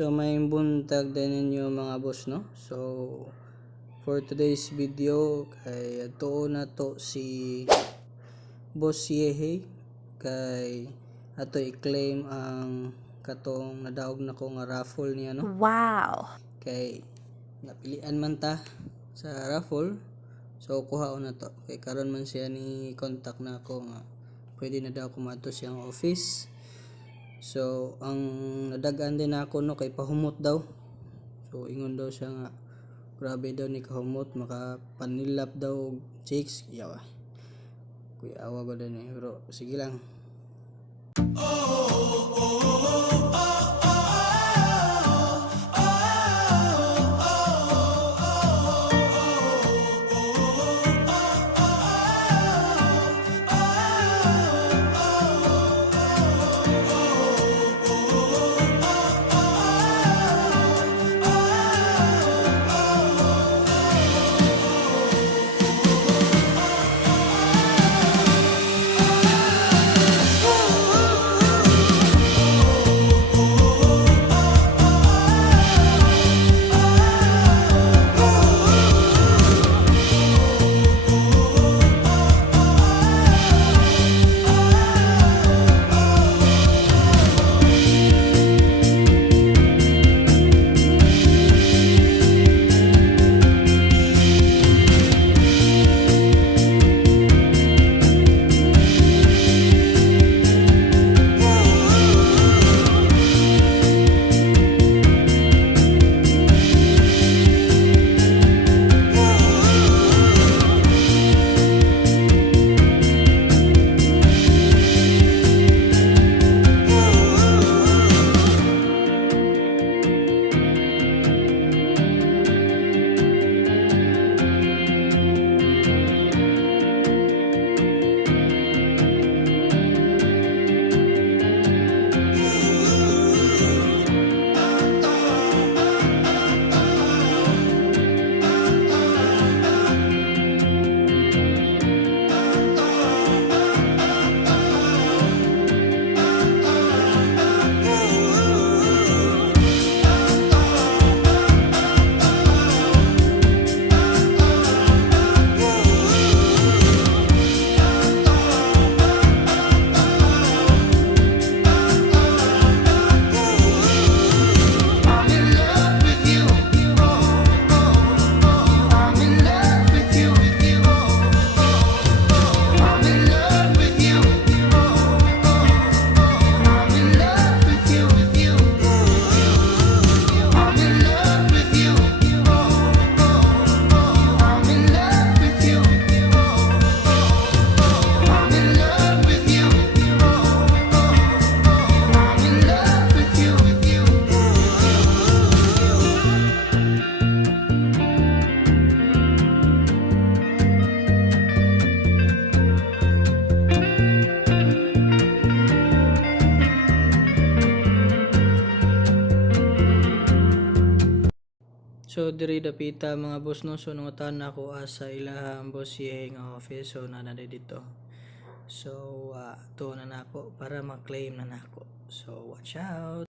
So may buntag din ninyo mga boss, no? So for today's video kay ato na to si Boss Yehe kay ato i-claim ang katong nadaog na ko nga raffle niya, no? Wow. Kay napilian man ta sa raffle. So kuha na to. Kay karon man siya ni contact na ako nga pwede na daw kumadto siyang office. So ang nadagan din ako no kay pahumot daw. So ingon daw siya nga grabe daw ni kahumot, makapanilap daw chicks. Yawa. Kuya awa ko din bro. Sige lang. So diri dapita mga boss no, so nangutan ako sa ilahang Boss Yehe nga office, so nanay dito. So to na nako para ma-claim na nako. So watch out.